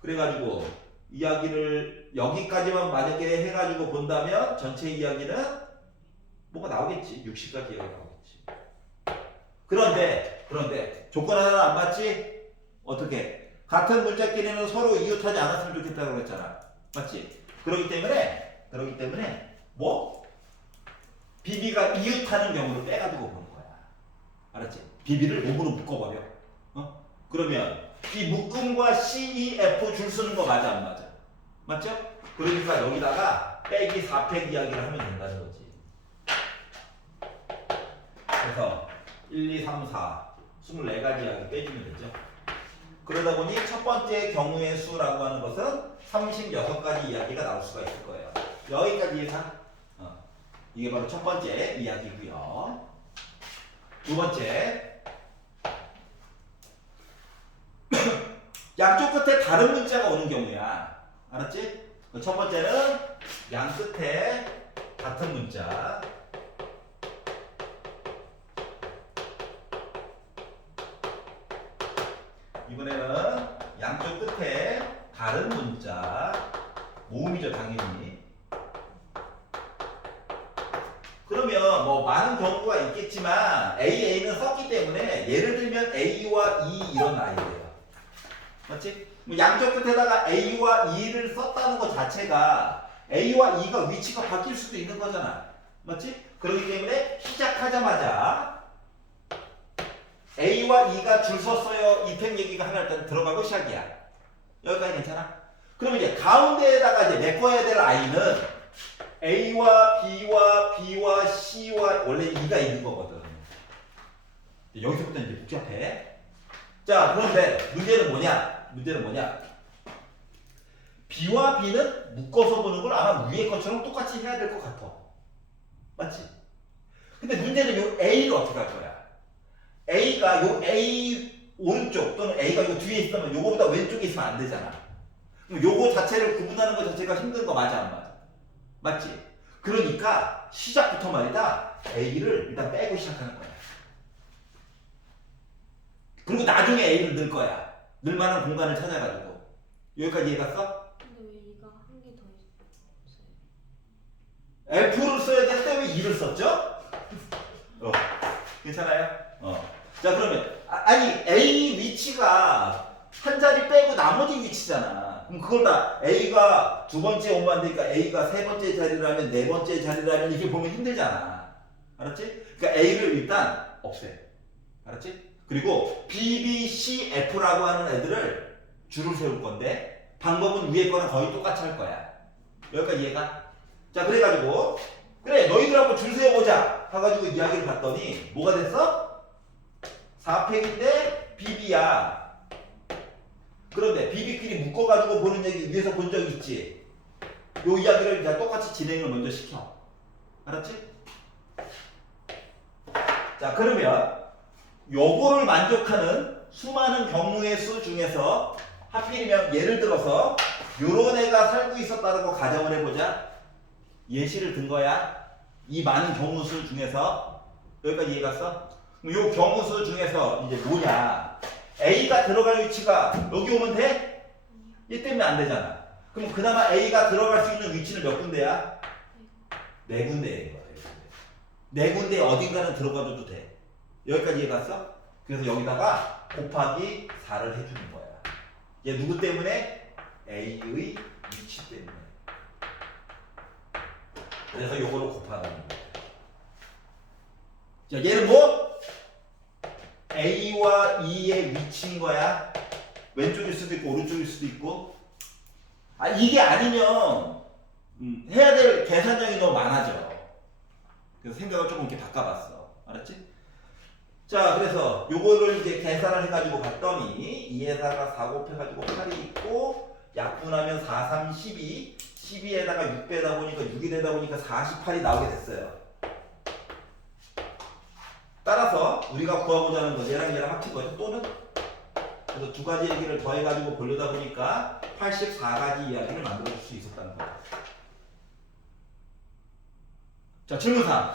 그래가지고 이야기를 여기까지만 만약에 해가지고 본다면 전체 이야기는 뭐가 나오겠지. 60가지 이야기가 나오겠지. 그런데 조건 하나는 안 맞지? 어떻게? 같은 문자끼리는 서로 이웃하지 않았으면 좋겠다고 그랬잖아. 맞지? 그렇기 때문에 뭐? BB가 이웃하는 경우를 빼가지고 보는 거야. 알았지? BB를 몸으로 묶어버려. 그러면 이 묶음과 CEF 줄 쓰는 거 맞아 안 맞아? 맞죠? 그러니까 여기다가 빼기 4팩 이야기를 하면 된다는 거지. 그래서 1, 2, 3, 4 24가지 이야기 빼주면 되죠. 그러다 보니 첫 번째 경우의 수라고 하는 것은 36가지 이야기가 나올 수가 있을 거예요. 여기까지 예상. 이게 바로 첫 번째 이야기고요. 두 번째. 양쪽 끝에 다른 문자가 오는 경우야. 알았지? 첫 번째는 양 끝에 같은 문자. 이번에는 양쪽 끝에 다른 문자. 모음이죠, 당연히. 그러면 뭐 많은 경우가 있겠지만 AA는 썼기 때문에 예를 들면 A와 E 이런 아이예요. 맞지? 뭐 양쪽 끝에다가 A와 E를 썼다는 것 자체가 A와 E가 위치가 바뀔 수도 있는 거잖아. 맞지? 그렇기 때문에 시작하자마자 A와 E가 줄 섰어요. 입행 얘기가 하나 일단 들어가고 시작이야. 여기까지 괜찮아? 그럼 이제 가운데에다가 이제 메꿔야 될 I는 A와 B와 B와 C와 원래 E가 있는 거거든. 여기서부터 이제 복잡해. 자, 그런데 문제는 뭐냐? B와 B는 묶어서 보는 걸 아마 위에 것처럼 똑같이 해야 될 것 같아. 맞지? 근데 문제는 요 A를 어떻게 할 거야? A가 요 A 오른쪽 또는 A가 요 뒤에 있으면 요거보다 왼쪽에 있으면 안 되잖아. 그럼 요거 자체를 구분하는 것 자체가 힘든 거 맞아 안 맞아? 맞지? 그러니까 시작부터 말이다 A를 일단 빼고 시작하는 거야. 그리고 나중에 A를 넣을 거야. 넣을 만한 공간을 찾아가지고. 여기까지 이해 갔어? 근데 왜 이가 한 개 더 있어요? F를 써야 되는데 왜 E를 썼죠? 괜찮아요? 자, 그러면 아니 A 위치가 한 자리 빼고 나머지 위치잖아. 그럼 그걸 다 A가 두 번째 온반대니까 A가 세 번째 자리라면 네 번째 자리라면 이렇게 보면 힘들잖아. 알았지? 그러니까 A를 일단 없애. 알았지? 그리고 B, B, C, F라고 하는 애들을 줄을 세울 건데 방법은 위에 거랑 거의 똑같이 할 거야. 여기까지 이해가? 자, 그래가지고 그래 너희들 한번 줄 세워보자 해가지고 이야기를 봤더니 뭐가 됐어? 4팩인데 BB야. 그런데 BB끼리 묶어가지고 보는 얘기 위에서 본 적 있지? 요 이야기를 그냥 똑같이 진행을 먼저 시켜. 알았지? 자, 그러면 요거를 만족하는 수많은 경우의 수 중에서 하필이면 예를 들어서 요런 애가 살고 있었다고 가정을 해보자. 예시를 든 거야. 이 많은 경우수 중에서 여기까지 이해 갔어? 요 경우수 중에서 이제 뭐냐? A가 들어갈 위치가 여기 오면 돼? 얘 때문에 안 되잖아. 그럼 그나마 A가 들어갈 수 있는 위치는 몇 군데야? 네 군데인 거야. 네 군데 어딘가는 들어가도 돼. 여기까지 이해 갔어? 그래서 여기다가 곱하기 4를 해주는 거야. 얘 누구 때문에? A의 위치 때문에. 그래서 요거를 곱하는 거야. 자, 얘는 뭐? A와 E의 위치인 거야. 왼쪽일 수도 있고 오른쪽일 수도 있고. 아, 이게 아니면 해야 될 계산량이 너무 많아져. 그래서 생각을 조금 이렇게 바꿔봤어. 알았지? 자, 그래서 요거를 이제 계산을 해가지고 봤더니 2에다가 4 곱해가지고 8이 있고 약분하면 4, 3, 12 12에다가 6 빼다 보니까 6이 되다 보니까 48이 나오게 됐어요. 따라서 우리가 구하고자 하는 건 얘랑 합친 거죠. 또는 그래서 두 가지 얘기를 더해가지고 보려다 보니까 84가지 이야기를 만들어줄 수 있었다는 거예요. 자, 질문 3.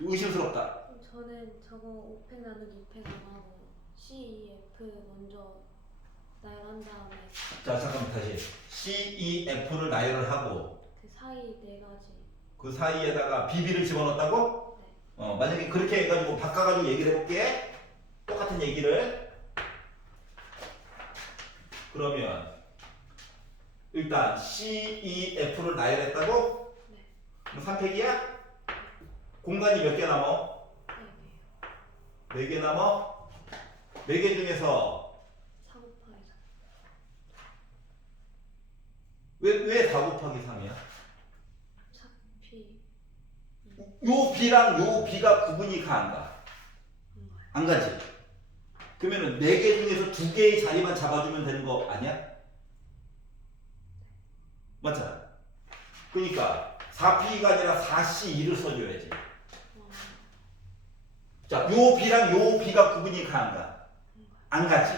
의심스럽다. 저는 저거 5팩 나누기 2팩 안 하고 C, E, F 먼저 나열한 다음에 자, 잠깐만 다시. C, E, F를 나열을 하고 그 사이 네 가지. 그 사이에다가 BB를 집어넣었다고? 만약에 그렇게 해가지고 바꿔가지고 얘기를 해볼게. 똑같은 얘기를. 그러면 일단 C, E, F를 나열했다고? 네. 그럼 3팩이야? 공간이 몇 개 남어? 네 개요. 4개 남어? 4개 중에서 4 곱하기 3. 왜 4 곱하기 3이야? 4P 요 B랑 요 B가 구분이 가 안 가? 안 가지? 그러면은 4개 중에서 2개의 자리만 잡아주면 되는 거 아니야? 맞잖아. 그러니까 4P가 아니라 4C2를 써줘야지. 자, 요 B랑 요 B가 구분이 가 안 가? 안 가지.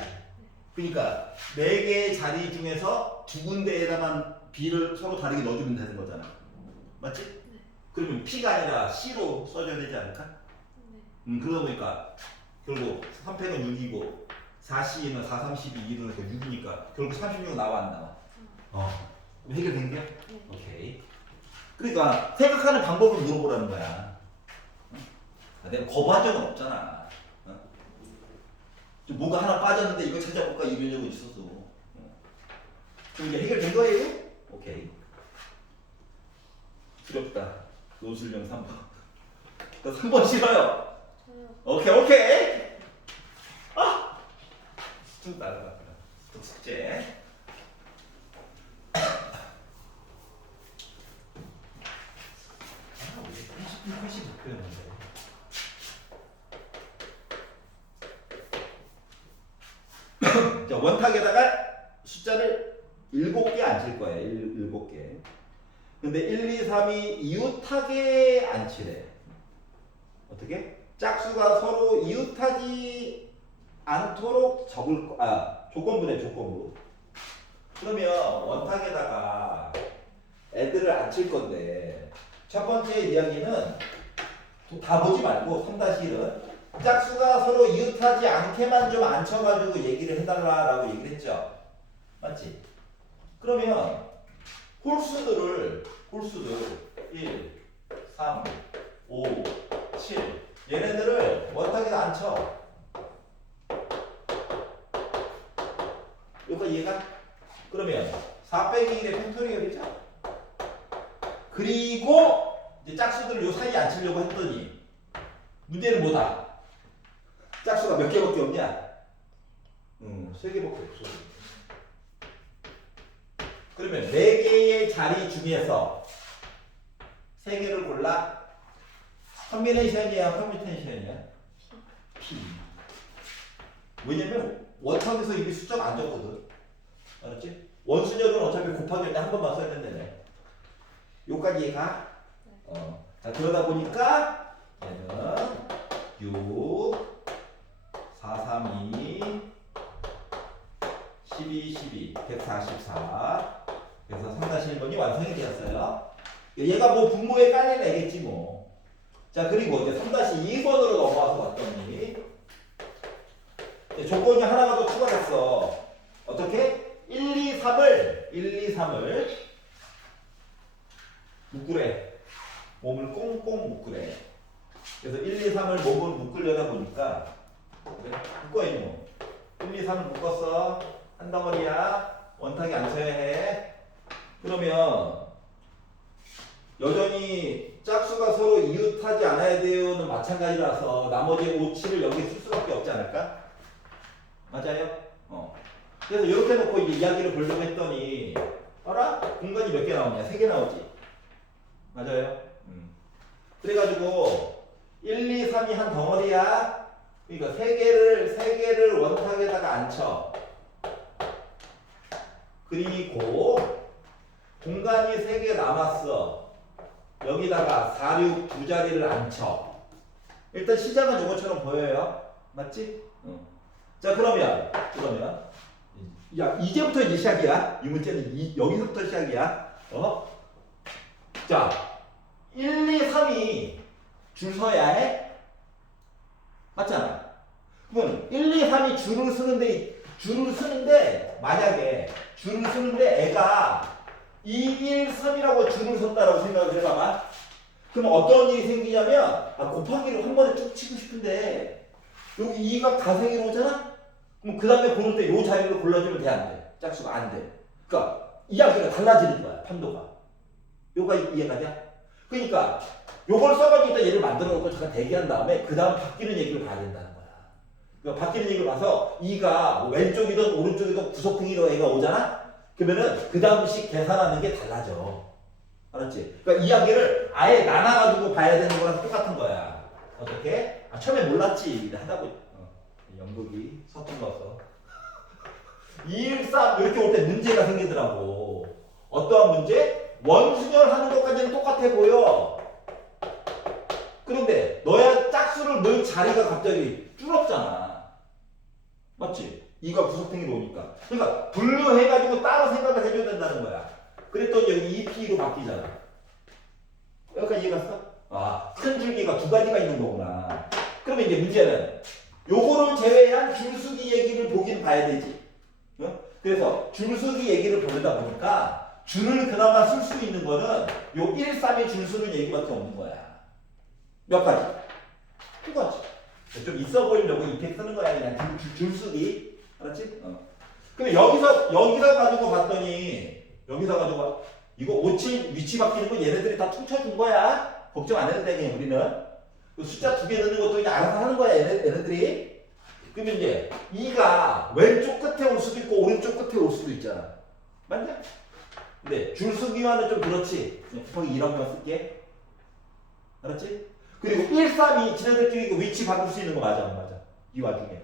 그러니까 4개의 자리 중에서 2군데에다만 B를 서로 다르게 넣어주면 되는 거잖아. 맞지? 그러면 P가 아니라 C로 써줘야 되지 않을까? 그러다 보니까 결국 3팩은 6이고 4C는 4, 3, 12, 2는 6이니까 결국 36 나와 안 나와? 해결된 게? 네. 오케이. 그러니까 생각하는 방법을 물어보라는 거야. 내가 거부한 적은 없잖아. 좀 뭔가 하나 빠졌는데 이거 찾아볼까 이러려고 있었어. 그럼 이제 해결된 거예요? 오케이. 두렵다. 노술령 3번. 저 3번 싫어요. 저요. 오케이. 아! 쭉 날아갔다. 또 숙제. 아, 우리 80 목표였는데. 자, 원탁에다가 숫자를 7개 앉힐 거예요. 7개. 근데 1, 2, 3이 이웃하게 앉히래. 어떻게? 짝수가 서로 이웃하지 않도록 조건부네, 조건부. 그러면 원탁에다가 애들을 앉힐 건데, 첫 번째 이야기는 다 보지 말고 3-1은 짝수가 서로 이웃하지 않게만 좀 앉혀가지고 얘기를 해달라라고 얘기를 했죠. 맞지? 그러면 홀수들 1, 3, 5, 7 얘네들을 원탁에다 앉혀. 여기까지 이해가? 그러면 4 빼기 1의 팩토리얼이죠. 그리고 이제 짝수들을 요 사이에 앉히려고 했더니 문제는 뭐다? 짝수가 몇 개밖에 없냐? 3개밖에 없어. 그러면 4개의 자리 중에서 3개를 골라. 컨비네이션이야, 퍼뮤테이션이야? P. 왜냐면 원탁에서 이게 숫자가 안 적거든. 알았지? 원수력은 어차피 곱하기 한 번만 써야 된다네. 요까지 가? 자, 그러다 보니까 얘는 6, 4, 3, 2, 12, 12, 144. 그래서 3-1번이 완성이 되었어요. 얘가 뭐 분모에 깔린 애겠지 뭐. 자, 그리고 이제 3-2번으로 넘어와서 봤더니 조건이 하나가 더 추가됐어. 어떻게? 1, 2, 3을 묶으래. 몸을 꽁꽁 묶으래. 그래서 1, 2, 3을 몸을 묶으려다 보니까 그래? 묶어 이놈. 1, 2, 3을 묶었어. 한 덩어리야. 원탁에 앉혀야 해. 그러면 여전히 짝수가 서로 이웃하지 않아야 돼요는 마찬가지라서 나머지 5, 7을 여기 쓸 수밖에 없지 않을까? 맞아요? 그래서 이렇게 놓고 이제 이야기를 보려고 했더니 알아? 공간이 몇 개 나오냐? 3개 나오지? 맞아요? 그래가지고 1, 2, 3이 한 덩어리야. 그러니까 3개를 원탁에다가 앉혀. 그리고 공간이 3개 남았어. 여기다가 4, 6 두 자리를 앉혀. 일단 시작은 이것처럼 보여요. 맞지? 자, 그러면 야, 이제부터 이제 시작이야. 이 문제는 여기서부터 시작이야. 자, 1, 2, 3이 줄 서야 해? 맞잖아. 그러면 1, 2, 3이 줄을 쓰는데 만약에 줄을 쓰는데 애가 2, 1, 3이라고 줄을 선다라고 생각을 해봐봐. 그럼 어떤 일이 생기냐면 곱하기를 한 번에 쭉 치고 싶은데 여기 2가 가생이로 오잖아? 그럼 그 다음에 고를 때 요 자리를 골라주면 돼, 안 돼? 짝수가 안 돼. 그러니까 이야기가 달라지는 거야, 판도가. 요가 이해가 돼? 그러니까 요걸 써가지고 일단 얘를 만들어 놓고 잠깐 대기한 다음에 그 다음 바뀌는 얘기를 봐야 된다는 거야. 그러니까 바뀌는 얘기를 봐서 2가 뭐 왼쪽이든 오른쪽이든 구석탱이로 애가 오잖아? 그러면은 그 다음씩 계산하는 게 달라져. 알았지? 그러니까 이야기를 아예 나눠가지고 봐야 되는 거랑 똑같은 거야. 어떻게? 처음에 몰랐지. 하다 보니 영국이 서툰 거서 2, 1, 3 이렇게 올 때 문제가 생기더라고. 어떠한 문제? 원순열 하는 것까지는 똑같아 보여. 그런데 너야 짝수를 넣을 자리가 갑자기 줄었잖아. 맞지? 2가 구석탱이로 오니까. 그러니까 분류해가지고 따로 생각을 해줘야 된다는 거야. 그랬더니 여기 2P로 바뀌잖아. 여기까지 이해갔어? 큰 줄기가 2가지가 있는 거구나. 그러면 이제 문제는 요거를 제외한 줄수기 얘기를 보긴 봐야 되지. 그래서 줄수기 얘기를 보려다 보니까 줄을 그나마 쓸 수 있는 거는 요 1, 3의 줄수는 얘기밖에 없는 거야. 몇 가지? 2가지. 좀 있어 보이려고 이렇게 쓰는 거야. 그냥 줄수기. 알았지? 근데 여기서 가지고 봤더니 여기서 가지고 이거 5, 7 위치 바뀌는 거 얘네들이 다 퉁쳐준 거야. 걱정 안 해도 돼, 그냥 우리는. 그 숫자 2개 넣는 것도 그냥 알아서 하는 거야, 얘네들이. 그러면 이제 2가 왼쪽 끝에 올 수도 있고 오른쪽 끝에 올 수도 있잖아. 맞냐? 근데 줄수기와는 좀 그렇지. 그냥 곱하기 2라고만 쓸게. 알았지? 그리고 1, 3이 지네들끼리 그 위치 바꿀 수 있는 거 맞아, 안 맞아? 이 와중에.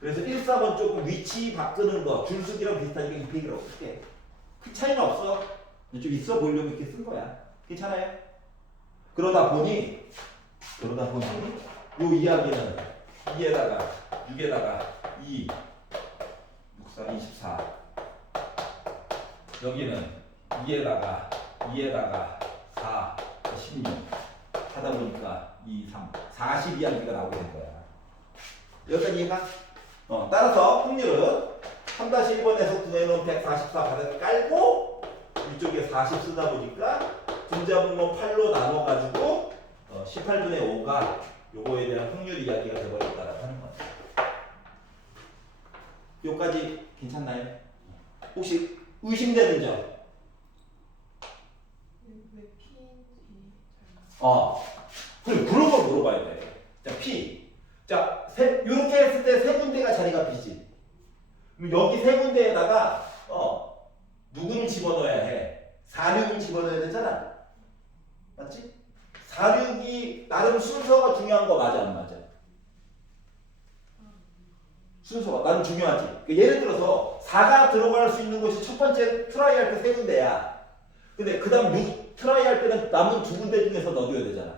그래서 1, 3은 조금 위치 바꾸는 거 줄수기랑 비슷하니까 2팩이라고 쓸게. 큰 차이는 없어. 좀 있어 보이려고 이렇게 쓴 거야. 괜찮아요? 그러다 보니 요 이야기는 2에다가 6에다가 2, 6, 4, 24 여기는 2에다가 4, 16 하다 보니까 2, 3, 40 이야기가 나오게 된 거야. 여기까지 이해가? 따라서 확률은 3-1번에서 구해놓은 144 바닥에 깔고 이쪽에 40 쓰다 보니까 분자분모 8로 나눠가지고 18분의 5가 요거에 대한 확률 이야기가 되어버렸다라고 하는 거야. 요까지 괜찮나요? 혹시 의심되는 점? 왜 P인지 그럼 그런 걸 물어봐야 돼. 자, P. 자, 요렇게 했을 때 세 군데가 자리가 P지. 그럼 여기 세 군데에다가, 누구를 집어넣어야 해? 46을 집어넣어야 되잖아. 맞지? 46이 나름 순서가 중요한 거 맞아, 안 맞아? 순서가 나름 중요하지. 예를 들어서 4가 들어갈 수 있는 곳이 첫 번째 트라이 할 때 세 군데야. 근데 그 다음 6 트라이 할 때는 남은 두 군데 중에서 넣어줘야 되잖아.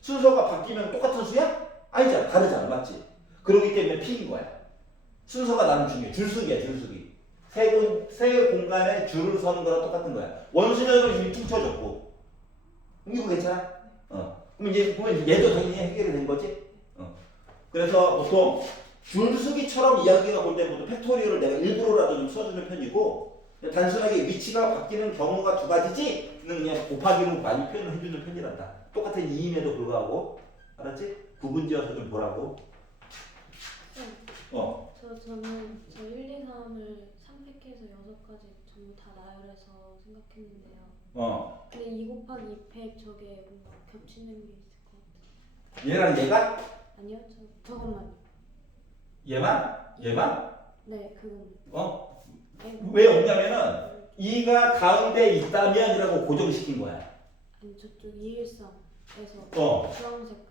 순서가 바뀌면 똑같은 수야? 아니잖아. 다르잖아. 맞지? 그러기 때문에 P인 거야. 순서가 나름 중요해. 줄수기야, 줄수기. 세 공간에 줄을 서는 거랑 똑같은 거야. 원순열을 이미 퉁쳐줬고. 이거 괜찮아? 그럼 이제 보면 얘도 당연히 해결이 된 거지? 그래서 보통 줄수기처럼 이야기가 볼 때 보통 팩토리얼을 내가 일부러라도 좀 써주는 편이고, 단순하게 위치가 바뀌는 경우가 두 가지지는 그냥 곱하기로 많이 표현을 해주는 편이란다. 똑같은 2임에도 불구하고. 알았지? 구분지어서 좀 보라고. 저는 1, 2, 3을 3팩해서 6가지 전부 다 나열해서 생각했는데요. 근데 2 곱하기 2팩 저게 뭔가 겹치는 게 있을 것 같아요. 얘랑 얘가? 아니요, 저것만요. 얘만? 네, 그건. 왜 없냐면은 2가 가운데 있다면이라고 고정시킨 거야. 아니 저쪽 213에서 주황 색깔.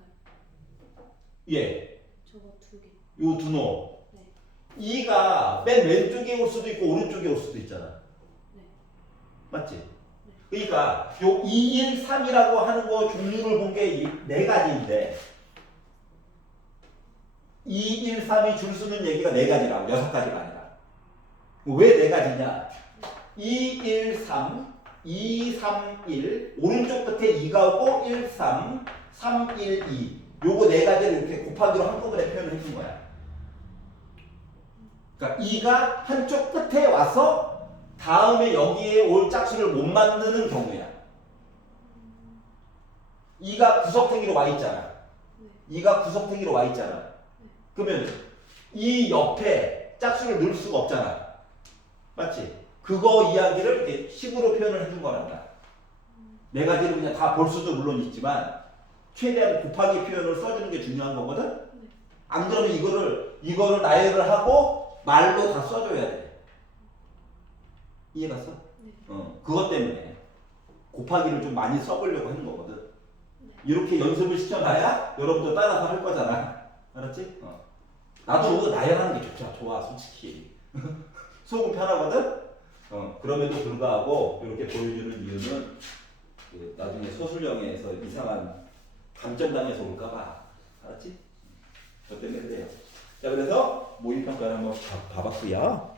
예. 저거 2개. 요 두 노. 네. 2가 맨 왼쪽에 올 수도 있고 오른쪽에 올 수도 있잖아. 네. 맞지? 그러니까 요 2, 1, 3이라고 하는 거 종류를 본 게 네 가지인데 2, 1, 3이 줄 수는 얘기가 네 가지라고 6가지가 아니라. 왜 네 가지냐? 2, 1, 3, 2, 3, 1 오른쪽 끝에 2가 오고 1, 3, 3, 1, 2 요거 네 가지를 이렇게 곱하기로 한꺼번에 표현을 해준 거야. 그러니까 2가 한쪽 끝에 와서 다음에 여기에 올 짝수를 못 만드는 경우야. 2가 구석탱이로 와 있잖아. 2가 구석탱이로 와 있잖아. 그러면 이 옆에 짝수를 넣을 수가 없잖아. 맞지? 그거 이야기를 이렇게 식으로 표현을 해준 거란다. 네 가지를 그냥 다 볼 수도 물론 있지만 최대한 곱하기 표현을 써주는 게 중요한 거거든. 안 그러면 이거를 나열을 하고 말로 다 써줘야 돼. 이해갔어? 그것 때문에 곱하기를 좀 많이 써보려고 하는 거거든. 이렇게 연습을 시켜놔야 여러분도 따라서 할 거잖아. 알았지? 나도 나열하는 게 좋아, 솔직히. 속은 편하거든? 그럼에도 불구하고 이렇게 보여주는 이유는 나중에 서술형에서 이상한 감점당해서 올까봐. 알았지? 저 때문에 그래요. 자, 그래서 모의평가를 한번 봐봤고요.